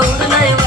I don't know.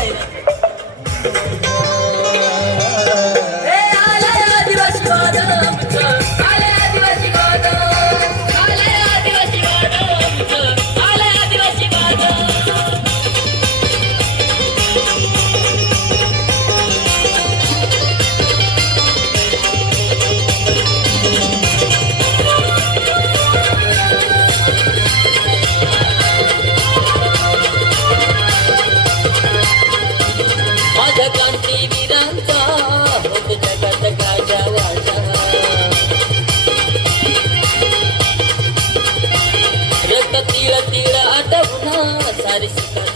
parece que...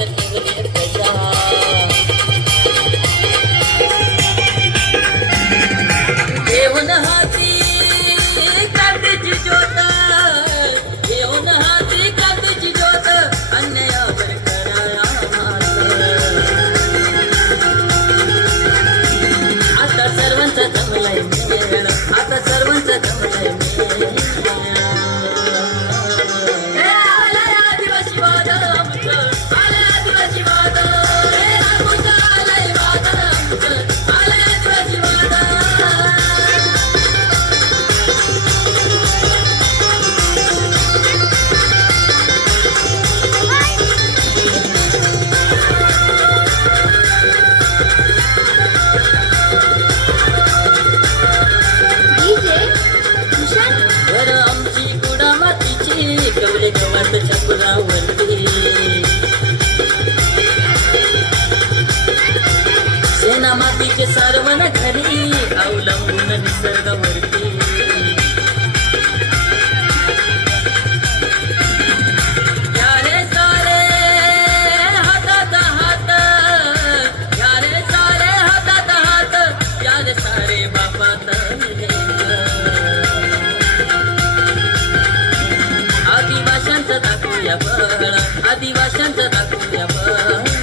जीवन घरी अवलंबून निसर्गवरती. यारे सारे हातात हात यारे सारे हातात हात यारे सारे बापात आदिवाशांचं दाखवूया बळ आदिवाशांचं दाखवूया बळ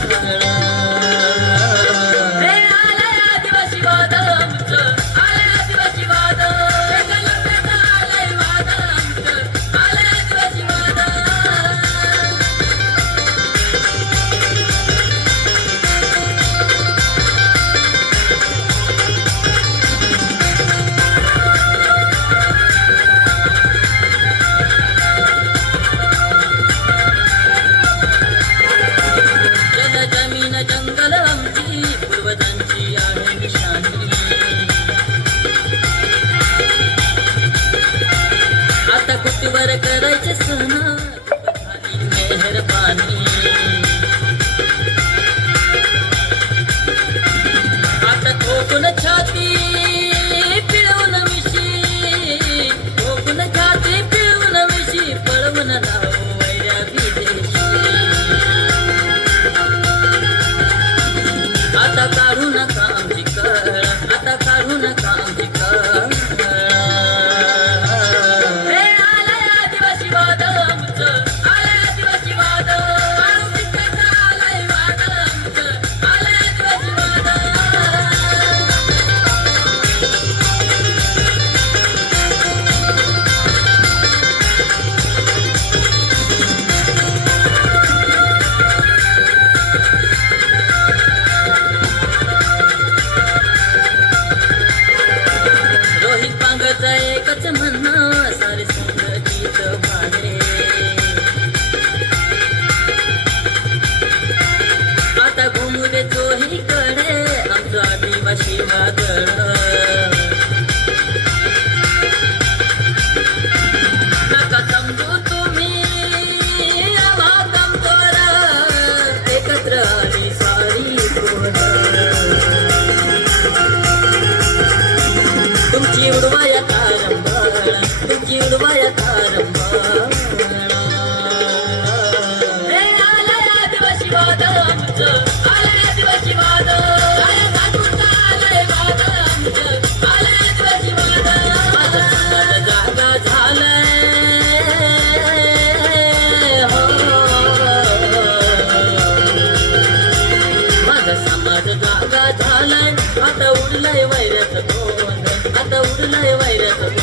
कर करच सुना मेहरबानी. समाज जागा झालाय. आता उडलाय वैराचं कोण आता उडलाय वैराचं